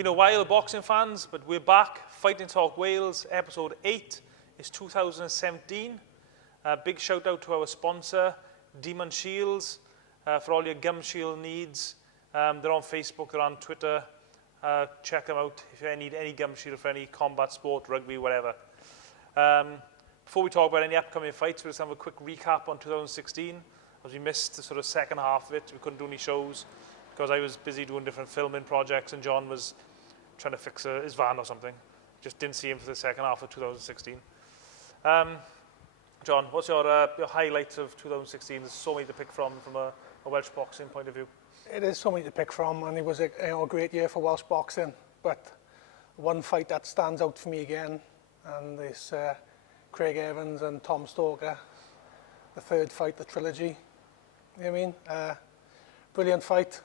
been a while, boxing fans, but we're back. Fighting Talk Wales, episode 8 is 2017. Big shout out to our sponsor, Demon Shields, for all your gum shield needs. They're on Facebook, they're on Twitter. Check them out if you need any gum shield for any combat sport, rugby, whatever. Before we talk about any upcoming fights, we'll just have a quick recap on 2016. As we missed the sort of second half of it, we couldn't do any shows because I was busy doing different filming projects and John was trying to fix his van or something. Just didn't see him for the second half of 2016. John, what's your highlights of 2016? There's so many to pick from a Welsh boxing point of view. It is so many to pick from, and it was a great year for Welsh boxing. But one fight that stands out for me again, and it's Craig Evans and Tom Stoker, the third fight, the trilogy. You know what I mean? Brilliant fight.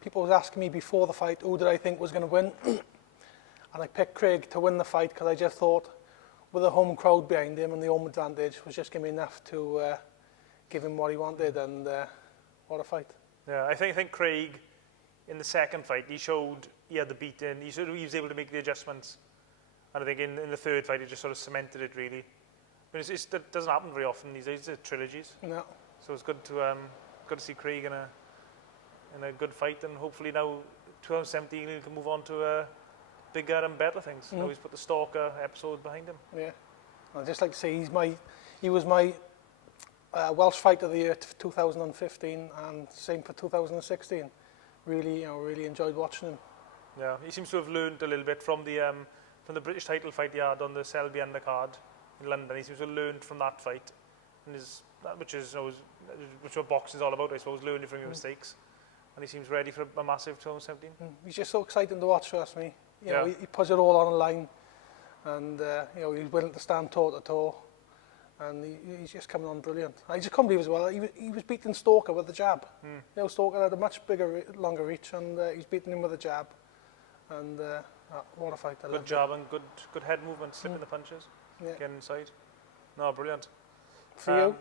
People was asking me before the fight who did I think was going to win, and I picked Craig to win the fight because I just thought with the home crowd behind him and the home advantage was just going to be enough to give him what he wanted, and what a fight. Yeah, I think Craig in the second fight he showed he had the beat in. He was able to make the adjustments, and I think in the third fight he just sort of cemented it really. But it doesn't happen very often these days. It's trilogies. No. So it's good to see Craig in a good fight, and hopefully now 2017 he can move on to bigger and better things. Now he's put the Stalker episode behind him. Yeah, I'd just like to say he was my Welsh Fight of the Year 2015, and same for 2016. Really enjoyed watching him. Yeah, he seems to have learned a little bit from the British title fight he had on the Selby undercard in London. He seems to have learned from that fight, and which what boxing is all about, I suppose, learning from your mistakes. And he seems ready for a massive 2017. He's just so exciting to watch, trust me. Yeah. He puts it all on the line, and he's willing to stand toe to toe, and he's just coming on brilliant. I just can't believe as well he was beating Stoker with the jab. Stoker had a much longer reach, and he's beating him with a jab. And what a fight! Good jab and good head movement, slipping the punches, getting inside. No, brilliant. For you?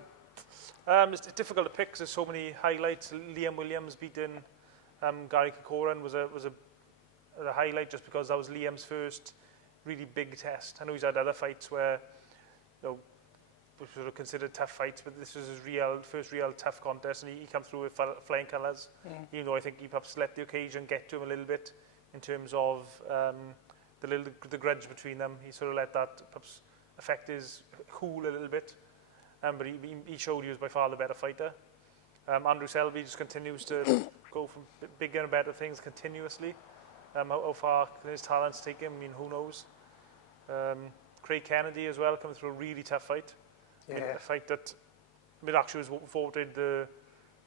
It's difficult to pick because there's so many highlights. Liam Williams beating Gary Corcoran was a highlight just because that was Liam's first really big test. I know he's had other fights where which were considered tough fights, but this was his first real tough contest, and he came through with flying colours. Even though I think he perhaps let the occasion get to him a little bit in terms of the grudge between them. He sort of let that perhaps affect his cool a little bit. But he showed he was by far the better fighter. Andrew Selby just continues to go from bigger and better things continuously. How far can his talents take him? I mean, who knows? Craig Kennedy as well, coming through a really tough fight. Yeah. I mean, a fight that actually was voted the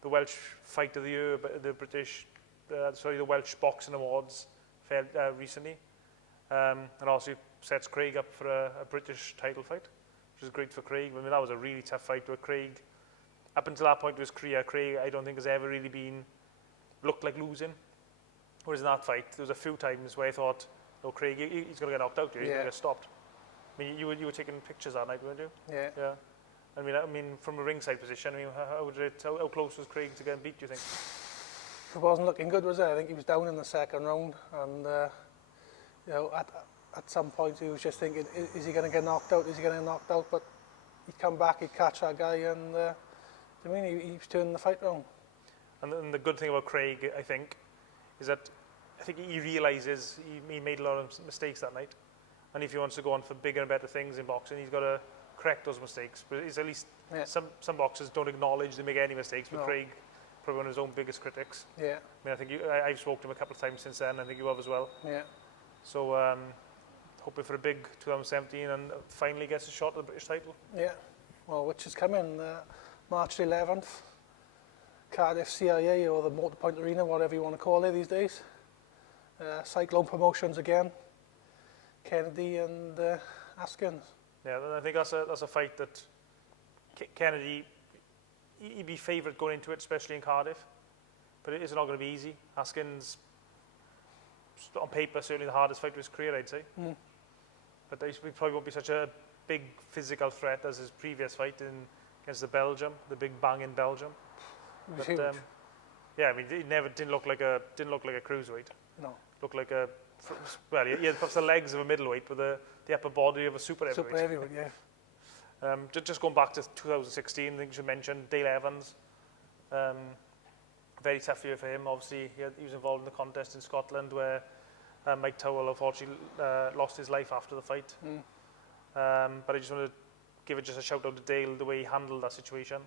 Welsh Fight of the Year, the Welsh Boxing Awards recently. And also sets Craig up for a British title fight, which is great for Craig. I mean, that was a really tough fight where Craig, up until that point of his career, Craig, I don't think has ever really looked like losing. Whereas in that fight, there was a few times where I thought, oh, Craig, he's going to get knocked out here, he's going to get stopped. I mean, you were taking pictures that night, weren't you? Yeah. Yeah. I mean, from a ringside position, I mean, how close was Craig to getting beat, do you think? It wasn't looking good, was it? I think he was down in the second round, and at some point he was just thinking, is he going to get knocked out? Is he going to get knocked out? But he'd come back, he'd catch that guy, and he was turning the fight round. And the good thing about Craig, I think, is that I think he realises he made a lot of mistakes that night, and if he wants to go on for bigger and better things in boxing, he's got to correct those mistakes. But it's at least some boxers don't acknowledge they make any mistakes. But Craig, probably one of his own biggest critics. Yeah. I mean, I think I've spoken to him a couple of times since then. I think you have as well. Yeah. So hoping for a big 2017 and finally gets a shot at the British title. Yeah. Well, which is coming March 11th. Cardiff CIA or the MotorPoint Arena, whatever you want to call it these days. Cyclone Promotions again. Kennedy and Askins. Yeah, I think that's a fight that Kennedy, he'd be favourite going into it, especially in Cardiff. But it is not going to be easy. Askins, on paper, certainly the hardest fight of his career, I'd say. But he probably won't be such a big physical threat as his previous fight against the big bang in Belgium. But, yeah, I mean, he didn't look like a cruiserweight. No. looked like well, he had perhaps the legs of a middleweight with the upper body of a super heavyweight. Super heavyweight, yeah. Just going back to 2016, I think you should mention Dale Evans. Very tough year for him. Obviously, he was involved in the contest in Scotland where Mike Towell unfortunately lost his life after the fight. But I just want to give just a shout out to Dale, the way he handled that situation.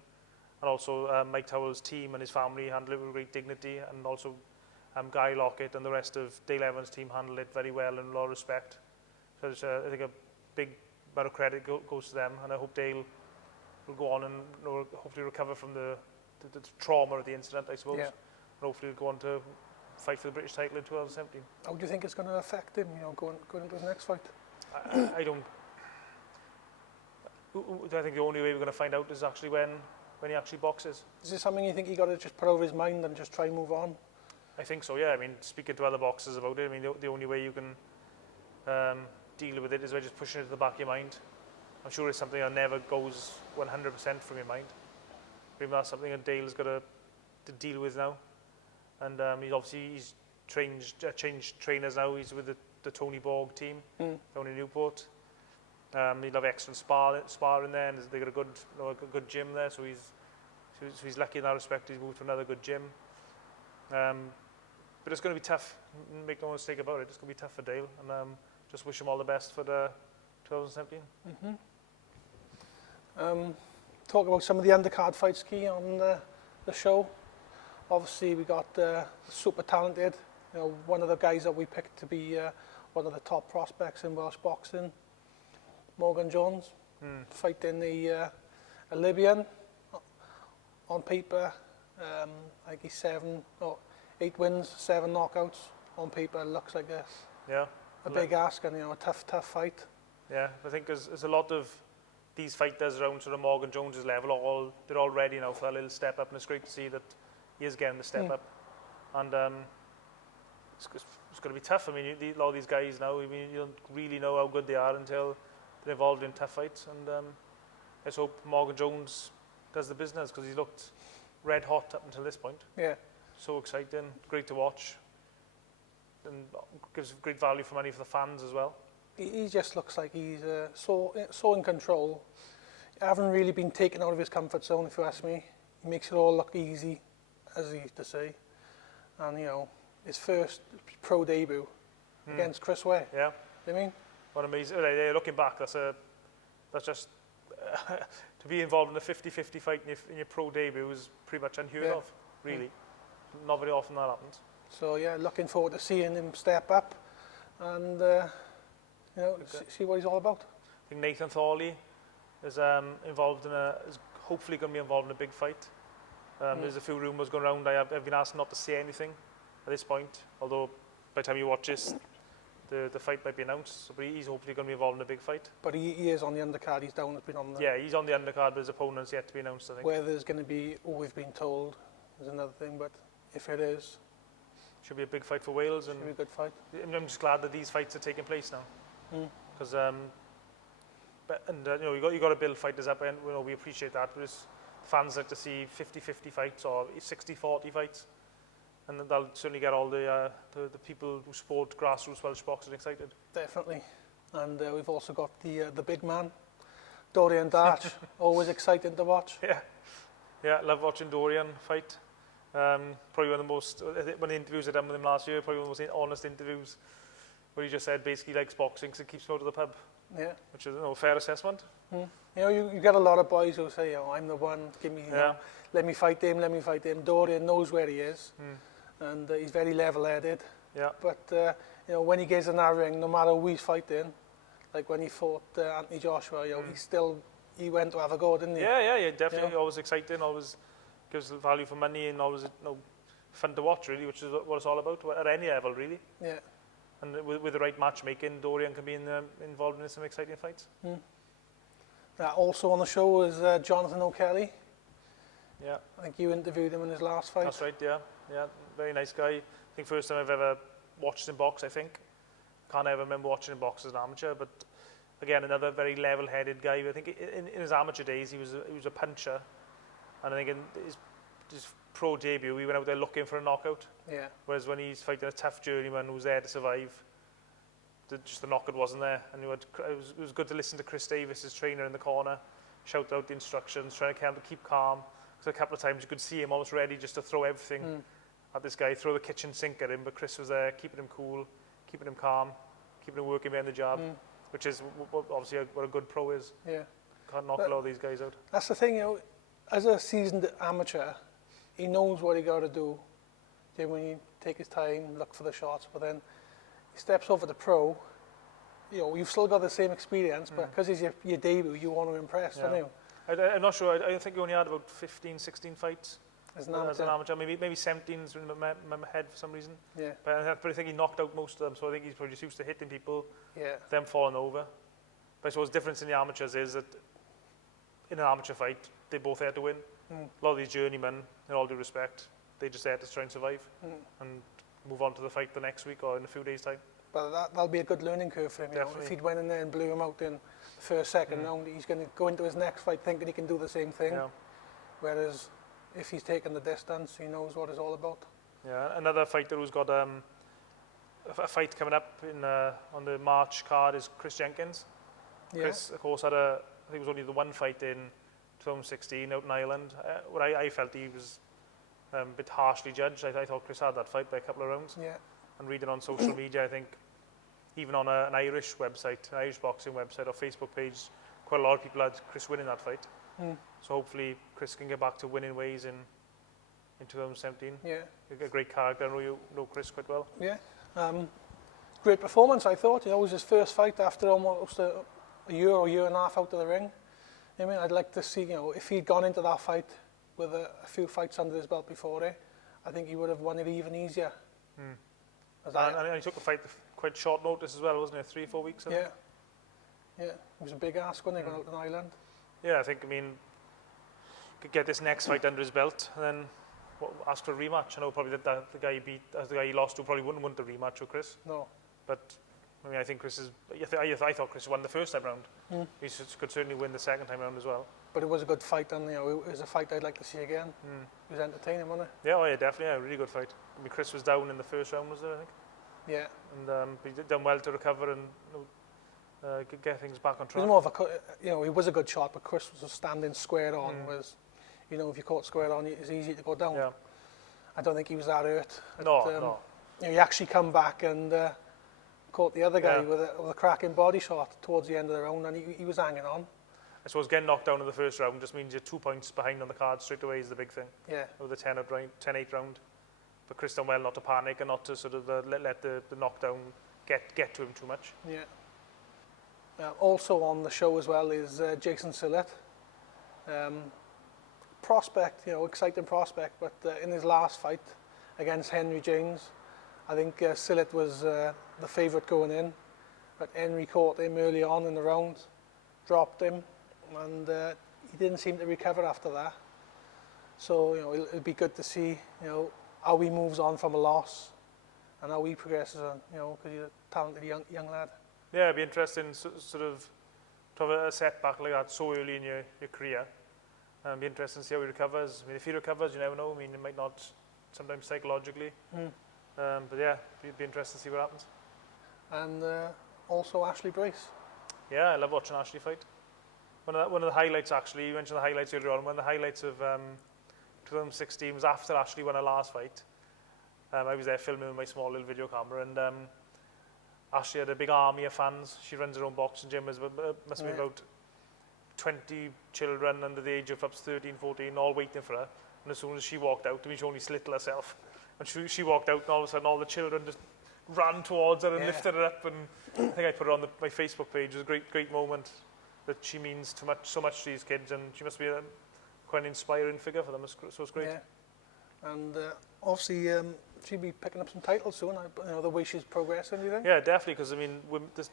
And also Mike Towell's team and his family handled it with great dignity, and also Guy Lockett and the rest of Dale Evans' team handled it very well and a lot of respect. So I think a big amount of credit goes to them, and I hope Dale will go on and hopefully recover from the trauma of the incident, I suppose. Yeah. And hopefully he'll go on to fight for the British title in 2017. How do you think it's going to affect him, going into his next fight? I don't. I think the only way we're going to find out is actually when he actually boxes. Is this something you think he got to just put over his mind and just try and move on? I think so, yeah. I mean, speaking to other boxers about it, I mean, the only way you can deal with it is by just pushing it to the back of your mind. I'm sure it's something that never goes 100% from your mind. Maybe that's something that Dale's got to deal with now. And he's changed trainers now. He's with the Tony Borg team down in Newport. He'll have excellent spar in there, and they got a good gym there. So he's lucky in that respect. He's moved to another good gym. But it's going to be tough. Make no mistake about it. It's going to be tough for Dale, and just wish him all the best for the 2017. Talk about some of the undercard fights, Key, on the show. Obviously, we got super talented. One of the guys that we picked to be one of the top prospects in Welsh boxing, Morgan Jones, fighting the Libyan. On paper, I think he's 8 wins, 7 knockouts. On paper, looks like a big ask and a tough fight. Yeah, I think there's a lot of these fighters around sort of Morgan Jones's level. They're all ready now for a little step up, and it's great to see that he is getting the step up. And it's going to be tough. I mean, a lot of these guys now, I mean, you don't really know how good they are until they're involved in tough fights. And let's hope Morgan Jones does the business, because he's looked red hot up until this point. Yeah. So exciting, great to watch, and gives great value for money for the fans as well. He just looks like he's so in control. He haven't really been taken out of his comfort zone, if you ask me. He makes it all look easy, as he used to say. And his first pro debut against Chris Ware. Yeah. You know what I mean? What amazing! Looking back, that's just to be involved in a 50-50 fight in your pro debut is pretty much unheard of, really. Not very often that happens. So yeah, looking forward to seeing him step up and see what he's all about. I think Nathan Thorley is hopefully going to be involved in a big fight. There's a few rumours going around. I've been asked not to say anything at this point, although by the time you watch this, the fight might be announced. So, but he's hopefully going to be involved in a big fight. But he is on the undercard. He's been on the... Yeah, he's on the undercard, but his opponent's yet to be announced, I think. Whether there's going to be, we've been told, is another thing, but if it is... Should be a big fight for Wales. Should be a good fight. I'm just glad that these fights are taking place now. Because, you got to build fighters up, and we appreciate that. But fans like to see 50-50 fights or 60-40 fights. And that'll certainly get all the people who support grassroots Welsh boxing excited. Definitely. And we've also got the big man, Dorian Darch. Always exciting to watch. Yeah, love watching Dorian fight. Probably one of the most, when the interviews I done with him last year, probably one of the most honest interviews, where he just said basically he likes boxing because it keeps him out of the pub. Yeah. Which is a fair assessment. You get a lot of boys who say, I'm the one, give me, let me fight him. Dorian knows where he is. And he's very level-headed. Yeah. But when he gets in that ring, no matter who he's fighting, like when he fought Anthony Joshua, he went to have a go, didn't he? Yeah, definitely. Always exciting, always gives value for money, and always fun to watch, really, which is what it's all about at any level, really. Yeah. And with the right matchmaking, Dorian can be involved in some exciting fights. Also on the show is Jonathan O'Kelly. Yeah. I think you interviewed him in his last fight. That's right, yeah. Very nice guy. I think first time I've ever watched him box, I think. Can't ever remember watching him box as an amateur, but again, another very level-headed guy. I think in his amateur days, he was a puncher. And I think in his pro debut, he went out there looking for a knockout. Yeah. Whereas when he's fighting a tough journeyman who's there to survive, just the knockout wasn't there. And it was good to listen to Chris Davis, his trainer in the corner, shout out the instructions, trying to keep calm. Because a couple of times you could see him almost ready just to throw everything at this guy, throw the kitchen sink at him, but Chris was there, keeping him cool, keeping him calm, keeping him working behind the jab, which is obviously what a good pro is. Yeah. Can't knock a lot of these guys out. That's the thing, you know, as a seasoned amateur, he knows what he got to do. Then when you take his time, look for the shots, but then he steps over the pro, you know, you've still got the same experience, but because it's your debut, you want to impress, don't you? I'm not sure. I think he only had about 15, 16 fights as an amateur. Maybe 17's in my head for some reason. Yeah. But I think he knocked out most of them, so I think he's probably just used to hitting people, Yeah. them falling over. But I suppose the difference in the amateurs is that in an amateur fight, they both had to win. A lot of these journeymen, in all due respect, they just had to try and survive and move on to the fight the next week or in a few days' time. But that'll be a good learning curve for him. You know? If he'd went in there and blew him out in the first, second round, he's going to go into his next fight thinking he can do the same thing. Yeah. Whereas if he's taken the distance, he knows what it's all about. Yeah, another fighter who's got a fight coming up on the March card is Chris Jenkins. Yeah. Chris, of course, I think it was only the one fight in 2016 out in Ireland. Where I felt he was a bit harshly judged. I thought Chris had that fight by a couple of rounds. Yeah. And reading on social media, I think even on an Irish website, an Irish boxing website or Facebook page, quite a lot of people had Chris winning that fight. So hopefully Chris can get back to winning ways in 2017. Yeah. A great character. I know you know Chris quite well. Yeah. Great performance, I thought. You know, it was his first fight after almost a year or year and a half out of the ring. I mean, I'd like to see, you know, if he'd gone into that fight with a few fights under his belt before it, I think he would have won it even easier. And he took the fight quite short notice as well, wasn't it? 3 or 4 weeks, I think. Yeah. It was a big ask when they got out in Ireland. Yeah, I mean, could get this next fight under his belt and then ask for a rematch. I know probably that the guy he lost to probably wouldn't want the rematch with Chris. No. But I mean, I think Chris is. I thought Chris won the first time round. He could certainly win the second time round as well. But it was a good fight, and you know, it was a fight I'd like to see again. It was entertaining, wasn't it? Yeah, definitely. Yeah, a really good fight. I mean, Chris was down in the first round, was there? I think. Yeah. And he did done well to recover and get things back on track. It was more of he was a good shot, but Chris was standing square on. Was, you know, if you caught square on, it's easy to go down. Yeah. I don't think he was that hurt. No. You know, he actually come back and caught the other guy with a cracking body shot towards the end of the round, and he was hanging on. I suppose getting knocked down in the first round just means you're 2 points behind on the card straight away is the big thing. Yeah. With the 10-8 round. But Chris done well not to panic and not to sort of let the knockdown get to him too much. Yeah. Also on the show as well is Jason Sillett. Prospect, you know, exciting prospect, but in his last fight against Henry James, I think Sillett was the favourite going in, but Henry caught him early on in the round, dropped him, and he didn't seem to recover after that. So, you know, it'll be good to see, you know, how he moves on from a loss and how he progresses on, you know, because he's a talented young lad. Yeah, it'd be interesting sort of to have a setback like that so early in your career. It'd be interesting to see how he recovers. I mean, if he recovers, you never know. I mean, it might not sometimes psychologically. But yeah, it'd be interesting to see what happens. And also Ashley Brace. Yeah, I love watching Ashley fight. One of the highlights, actually, you mentioned the highlights earlier on. One of the highlights of 2016 was after Ashley won her last fight. I was there filming with my small little video camera, and Ashley had a big army of fans. She runs her own boxing gym. Must have been about 20 children under the age of perhaps 13, 14, all waiting for her. And as soon as she walked out, I mean, she only slittled herself. And she walked out, and all of a sudden, all the children just ran towards her and lifted her up. And I think I put it on my Facebook page. It was a great moment that she means so much to these kids, and she must be quite an inspiring figure for them. So it's great. Yeah. And obviously, she'll be picking up some titles soon. You know, the way she's progressing, do you think? Yeah, definitely. Because I mean,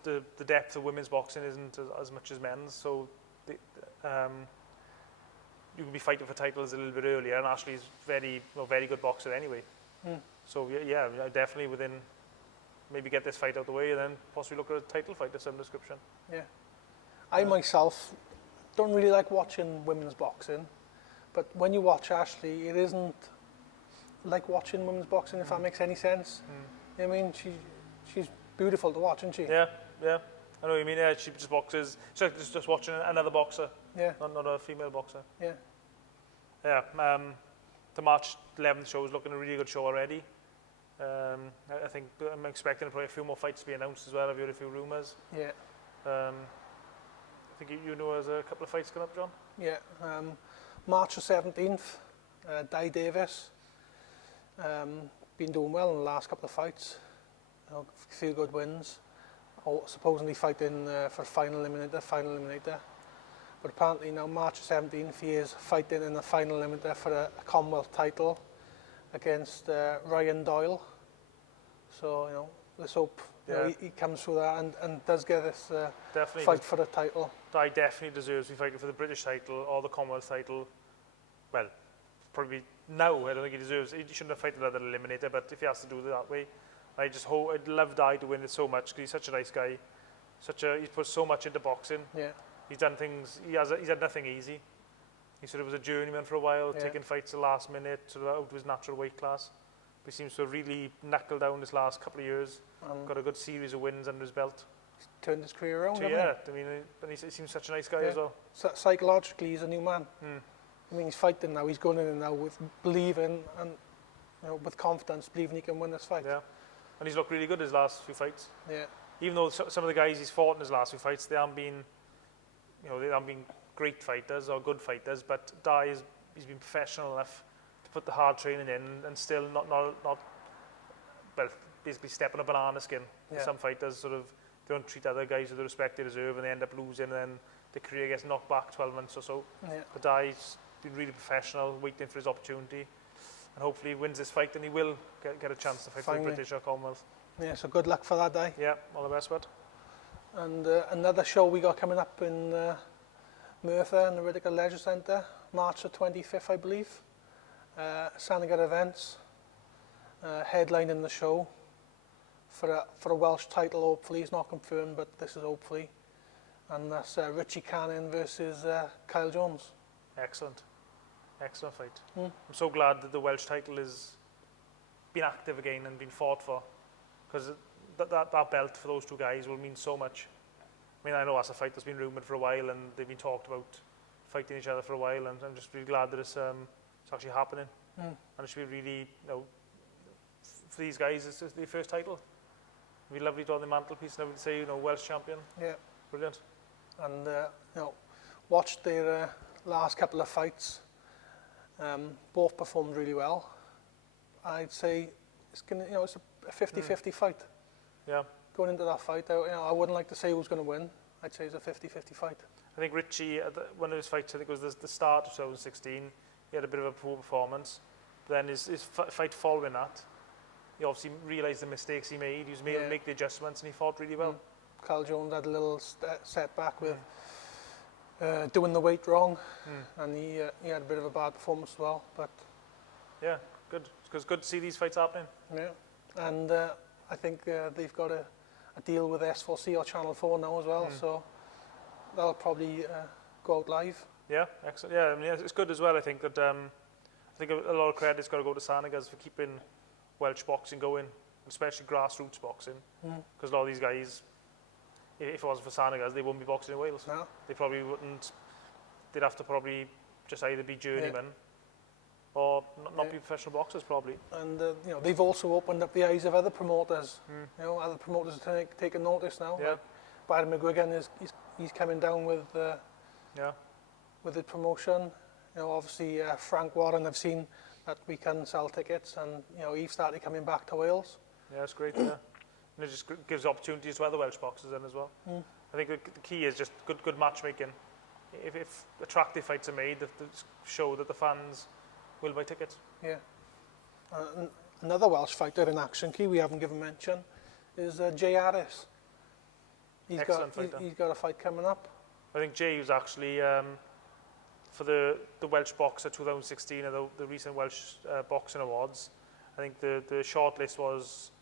the depth of women's boxing isn't as much as men's. So you can be fighting for titles a little bit earlier, and Ashley's very good boxer anyway. So yeah, definitely within maybe get this fight out of the way, and then possibly look at a title fight of some description. Yeah. I myself don't really like watching women's boxing, but when you watch Ashley, it isn't like watching women's boxing, if that makes any sense. You know what I mean? She's beautiful to watch, isn't she? Yeah, yeah. I know what you mean. Yeah, she just boxes. It's like just watching another boxer. Yeah. Not a female boxer. Yeah. Yeah. The March 11th show is looking a really good show already. I think I'm expecting probably a few more fights to be announced as well. I've heard a few rumours. Yeah. I think you know there's a couple of fights coming up, John? Yeah. March the 17th, Dai Davies. Been doing well in the last couple of fights. You know, a few good wins. Supposedly fighting for final eliminator. But apparently now March the 17th he is fighting in the final eliminator for a commonwealth title against Ryan Doyle. So, you know, let's hope you know, he comes through that and does get this fight for the title. Dai definitely deserves to be fighting for the British title or the Commonwealth title. Well, probably now, I don't think he deserves it. He shouldn't have fighted another eliminator, but if he has to do it that way, I just hope, I'd love Dai to win it so much because he's such a nice guy. He's put so much into boxing. Yeah. He's done things, he's had nothing easy. He sort of was a journeyman for a while, taking fights at the last minute, sort of out of his natural weight class. But he seems to have really knuckled down this last couple of years. Got a good series of wins under his belt. He's turned his career around, Yeah, I mean, and he seems such a nice guy as well. Psychologically, he's a new man. I mean, he's fighting now. He's going in now with believing and you know, with confidence, believing he can win this fight. Yeah, and he's looked really good his last few fights. Yeah. Even though some of the guys he's fought in his last few fights, they haven't been great fighters or good fighters, but Dai he's been professional enough to put the hard training in and still not well, basically step on a banana skin. Yeah. Some fighters sort of don't treat other guys with the respect they deserve and they end up losing and then the career gets knocked back 12 months or so. Yeah. But Dai's been really professional, waiting for his opportunity, and hopefully he wins this fight and he will get a chance to fight for the British or Commonwealth. Yeah, so good luck for that, Dai. Yeah, all the best, bud. And another show we got coming up in Merthyr in the Riddick Leisure Centre, March the 25th, I believe. Sanagar Events, headlining the show for a Welsh title, hopefully. It's not confirmed, but this is hopefully. And that's Richie Canning versus Kyle Jones. Excellent. Excellent fight. I'm so glad that the Welsh title has been active again and been fought for, because that belt for those two guys will mean so much. I mean, I know that's a fight that's been rumoured for a while and they've been talked about fighting each other for a while, and I'm just really glad that it's actually happening. And it should be really, you know, for these guys, it's their first title. It'd be lovely to on the mantelpiece and I would say, you know, Welsh champion. Yeah. Brilliant. And, you know, watched their last couple of fights. Both performed really well. I'd say it's gonna, you know, it's a 50-50 fight. Yeah. Going into that fight, I wouldn't like to say who's going to win. I'd say it's a 50-50 fight. I think Richie, one of his fights, I think it was the start of 2016, he had a bit of a poor performance. But then his fight following that, he obviously realised the mistakes he made. He was able to make the adjustments and he fought really well. Kyle Jones had a little setback with doing the weight wrong, and he had a bit of a bad performance as well. But yeah, good. It's good to see these fights happening. Yeah, and I think they've got a deal with S4C or Channel 4 now as well, so that'll probably go out live. Yeah, excellent. Yeah, I mean, it's good as well. I think that I think a lot of credit's got to go to Sanagars for keeping Welsh boxing going, especially grassroots boxing, because a lot of these guys, if it wasn't for Sanagars, they wouldn't be boxing in Wales. No. They probably wouldn't. They'd have to probably just either be journeymen or not be professional boxers, probably. And you know, they've also opened up the eyes of other promoters. You know, other promoters are taking notice now. Yeah. Like Byron McGuigan he's coming down with with the promotion. You know, obviously Frank Warren, I've seen that we can sell tickets, and you know, he's started coming back to Wales. Yeah, that's great. Yeah. And it just gives opportunities to other Welsh boxers then as well. I think the key is just good matchmaking. If attractive fights are made, that show that the fans will buy tickets. Yeah. Another Welsh fighter in action, key we haven't given mention, is Jay Harris. He's got a fight coming up. I think Jay was actually for the Welsh Boxer 2016 and the recent Welsh Boxing Awards. I think the shortlist was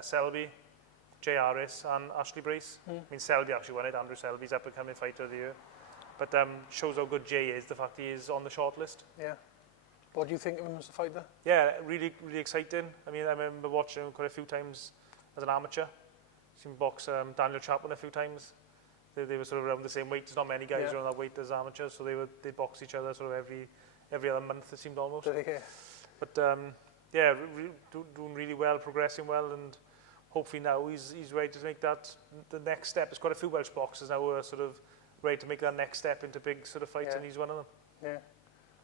Selby, Jay Harris and Ashley Brace. I mean, Selby actually won it. Andrew Selby's up and coming fighter of the year. But shows how good Jay is, the fact he is on the shortlist. Yeah. What do you think of him as a fighter? Yeah, really, really exciting. I mean, I remember watching him quite a few times as an amateur. Seen him box Daniel Chapman a few times. They were sort of around the same weight. There's not many guys around that weight as amateurs, so they'd box each other sort of every other month, it seemed almost. But yeah, doing really well, progressing well, and hopefully now he's ready to make that the next step. There's quite a few Welsh boxers now who are sort of ready to make that next step into big sort of fights, and he's one of them. Yeah.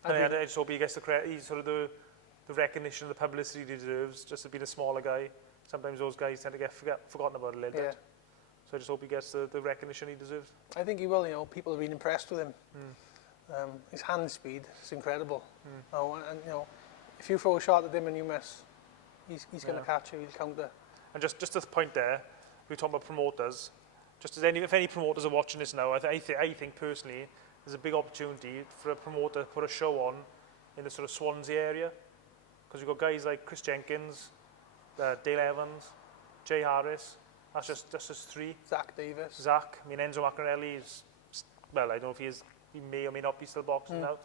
And I just hope he gets the credit. He's sort of the recognition, the publicity he deserves, just as being a smaller guy. Sometimes those guys tend to get forgotten about a little bit. So I just hope he gets the recognition he deserves. I think he will. You know, people have been impressed with him. His hand speed is incredible. And you know, if you throw a shot at him and you miss, he's going to catch you. He'll counter. And just to the point there, we talk about promoters. Just as if any promoters are watching this now, I think personally, there's a big opportunity for a promoter to put a show on in the sort of Swansea area, because you've got guys like Chris Jenkins, Dale Evans, Jay Harris. That's just three. Zach Davies. I mean, Enzo Macronelli is, well, I don't know if he may or may not be still boxing now,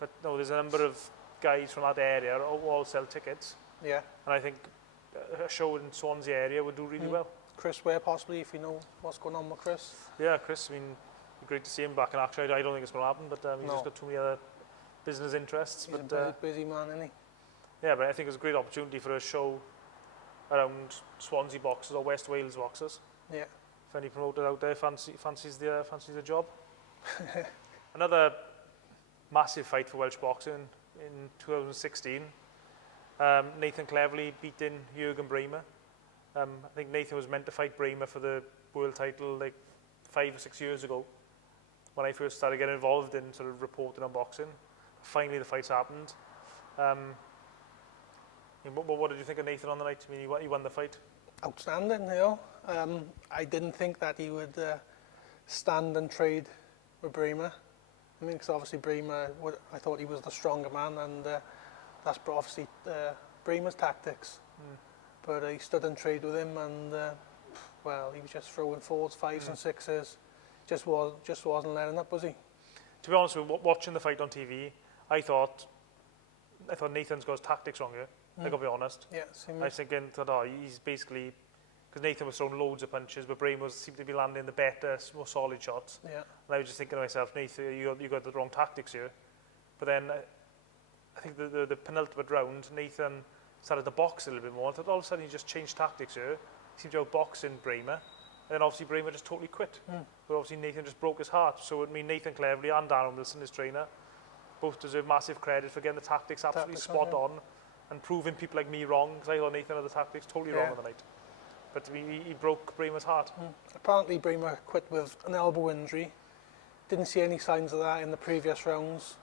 but no, there's a number of guys from that area who all sell tickets. Yeah. And I think a show in Swansea area would do really well. Chris Ware possibly, if you know what's going on with Chris. Yeah, Chris, I mean, it'd be great to see him back in action. I don't think it's going to happen, but he's just got too many other business interests. He's a busy man, isn't he? Yeah, but I think it's a great opportunity for a show around Swansea boxers or West Wales boxers. Yeah. If any promoter out there fancies the job. Another massive fight for Welsh boxing in 2016. Nathan Cleverly beating Jürgen Bremer. I think Nathan was meant to fight Bremer for the world title like 5 or 6 years ago, when I first started getting involved in sort of reporting on boxing. Finally, the fight's happened. What did you think of Nathan on the night? I mean, he won the fight. Outstanding, you know. I didn't think that he would stand and trade with Bremer. I mean, because obviously Bremer, I thought he was the stronger man, and that's obviously Bremer's tactics. But he stood and trade with him, and well, he was just throwing fours, fives, and sixes. Just wasn't letting up, was he? To be honest with you, watching the fight on TV, I thought Nathan's got his tactics wrong here. I got to be honest. Yeah, I was thinking that he's basically, because Nathan was throwing loads of punches, but Bremer seemed to be landing the better, more solid shots. Yeah. And I was just thinking to myself, Nathan, you got the wrong tactics here. But then I think the penultimate round, Nathan started to box a little bit more. I thought all of a sudden he just changed tactics here. He seemed to outboxing Bremer. And then obviously Bremer just totally quit. But obviously Nathan just broke his heart. So it mean Nathan Cleverly and Darren Wilson, his trainer, both deserve massive credit for getting the tactics absolutely spot on and proving people like me wrong, because I thought Nathan had the tactics totally wrong on the night. But he broke Bremer's heart. Apparently Bremer quit with an elbow injury. Didn't see any signs of that in the previous rounds.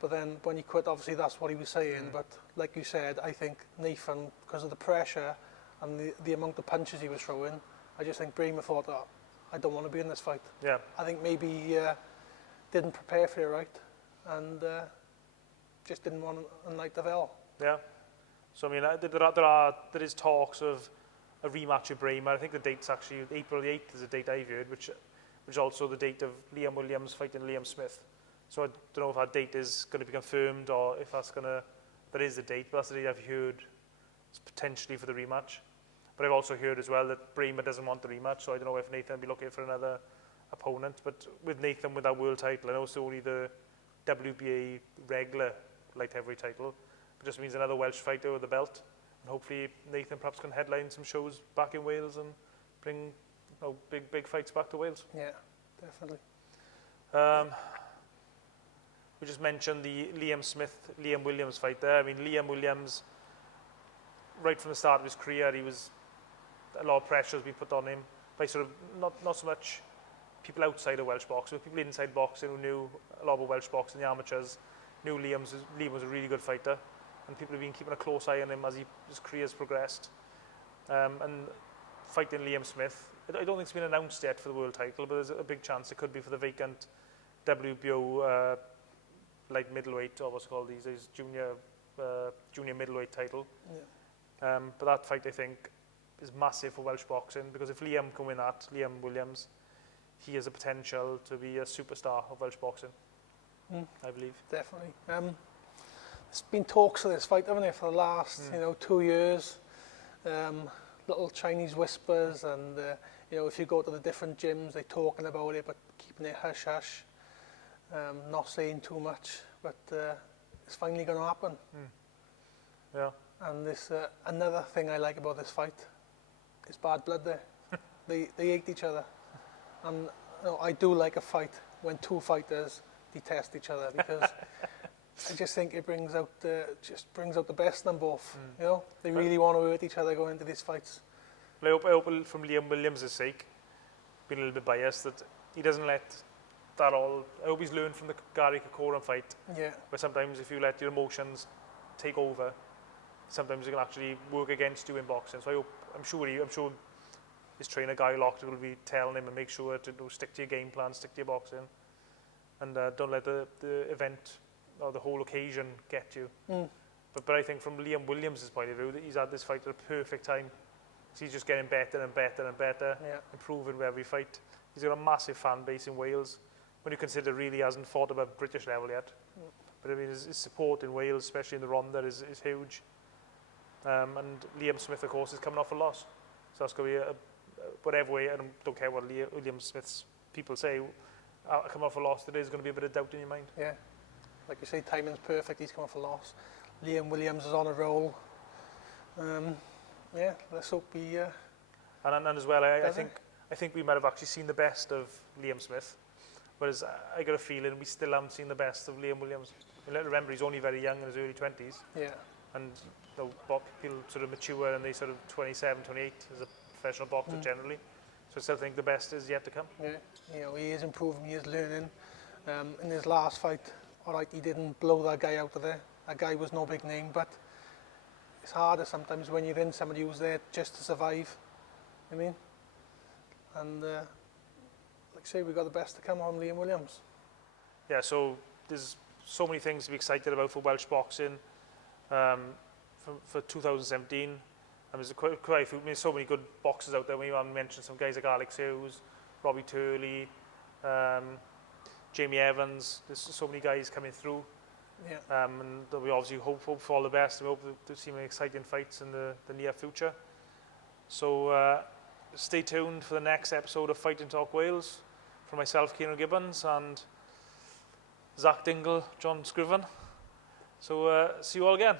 But then when he quit, obviously that's what he was saying. But like you said, I think Nathan, because of the pressure and the amount of punches he was throwing, I just think Bremer thought, I don't want to be in this fight. Yeah. I think maybe he didn't prepare for it right, and just didn't want a night of hell. Yeah. So I mean, there is talks of a rematch with Bremer. I think the date's actually April the 8th is the date I've heard, which is also the date of Liam Williams fighting Liam Smith. So I don't know if that date is going to be confirmed or if that is the date, but that's the date I've heard. It's potentially for the rematch. But I've also heard as well that Bremer doesn't want the rematch, so I don't know if Nathan will be looking for another opponent. But with Nathan, with that world title, and also only the WBA regular light heavyweight title, it just means another Welsh fighter with the belt. And hopefully Nathan perhaps can headline some shows back in Wales and bring big fights back to Wales. Yeah, definitely. We just mentioned the Liam Williams fight there. I mean, Liam Williams, right from the start of his career, a lot of pressure has been put on him by sort of not so much people outside of Welsh boxing, but people inside boxing who knew a lot about Welsh boxing, the amateurs, knew Liam was a really good fighter, and people have been keeping a close eye on him as his career's progressed. And fighting Liam Smith, I don't think it's been announced yet for the world title, but there's a big chance it could be for the vacant WBO light middleweight, or what's called these days, junior middleweight title. Yeah. But that fight, I think, is massive for Welsh boxing, because if Liam can win that, Liam Williams, he has the potential to be a superstar of Welsh boxing, I believe. Definitely. It's been talks of this fight, haven't it, for the last 2 years. Little Chinese whispers, and if you go to the different gyms, they're talking about it, but keeping it hush hush, not saying too much. But it's finally going to happen. Yeah. And this another thing I like about this fight is bad blood there. They hate each other, and I do like a fight when two fighters detest each other, because I just think it brings out the best in them both. They really want to hurt each other going into these fights. Well, I hope from Liam Williams' sake, being a little bit biased, that he doesn't let that all. I hope he's learned from the Gary Corcoran fight. Yeah. Where sometimes if you let your emotions take over, sometimes it can actually work against you in boxing. So I'm sure his trainer Guy Lockton will be telling him and make sure to stick to your game plan, stick to your boxing, and don't let the event or the whole occasion get you. But I think from Liam Williams' point of view, that he's had this fight at a perfect time. He's just getting better and better and better, improving with every fight. He's got a massive fan base in Wales, when you consider really hasn't fought above British level yet. But I mean, his support in Wales, especially in the Ronda, is huge. And Liam Smith, of course, is coming off a loss. So that's going to be whatever way, I don't care what Liam Smith's people say, coming off a loss, there is going to be a bit of doubt in your mind. Yeah. Like you say, timing's perfect. He's come off a loss. Liam Williams is on a roll. Let's hope he. And as well, I think we might have actually seen the best of Liam Smith, whereas I got a feeling we still haven't seen the best of Liam Williams. Remember, he's only very young, in his early 20s. Yeah. And people sort of mature and they sort of 27, 28 as a professional boxer generally. So I still think the best is yet to come. Yeah, he is improving, he is learning. In his last fight, all right, he didn't blow that guy out of there. That guy was no big name, but it's harder sometimes when you're in somebody who's there just to survive. I mean, and like I say, we've got the best to come on Liam Williams. Yeah, so there's so many things to be excited about for Welsh boxing for 2017. And there's quite a few, so many good boxers out there. We haven't mentioned some guys like Alex Hughes, Robbie Turley, Jamie Evans. There's so many guys coming through. Yeah. And we obviously hope for all the best. We hope to see many exciting fights in the near future. So stay tuned for the next episode of Fight and Talk Wales. From myself, Ciaran Gibbons, and Zach Dingle, John Scriven. So see you all again.